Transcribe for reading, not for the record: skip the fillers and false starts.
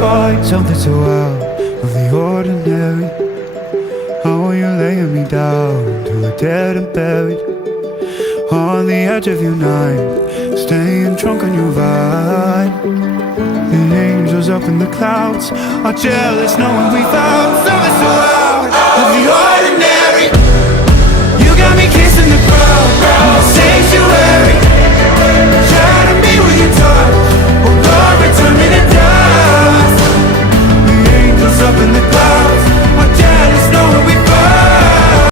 find something so out of the ordinary. How are you laying me down to a dead and buried on the edge of your night, staying drunk on your vine. The angels up in the clouds are jealous knowing we found